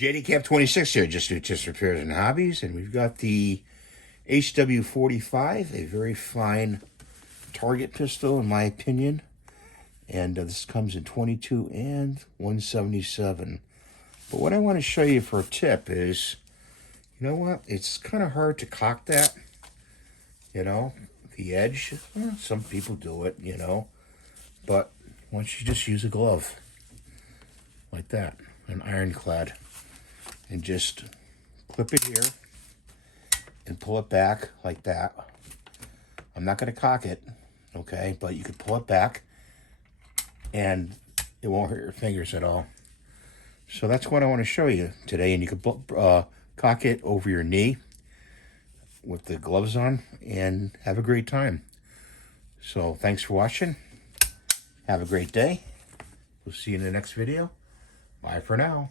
JDCap26 here, just do test repairs and hobbies, and we've got the HW45, a very fine target pistol in my opinion, and this comes in 22 and 177. But what I want to show you for a tip is, you know what, it's kind of hard to cock that, you know, the edge. Well, some people do it, you know, but once you just use a glove like that, an ironclad, and just clip it here and pull it back like that. I'm not going to cock it, okay, but you can pull it back and it won't hurt your fingers at all. So that's what I want to show you today, and you can cock it over your knee with the gloves on and have a great time. So thanks for watching. Have a great day. We'll see you in the next video. Bye for now.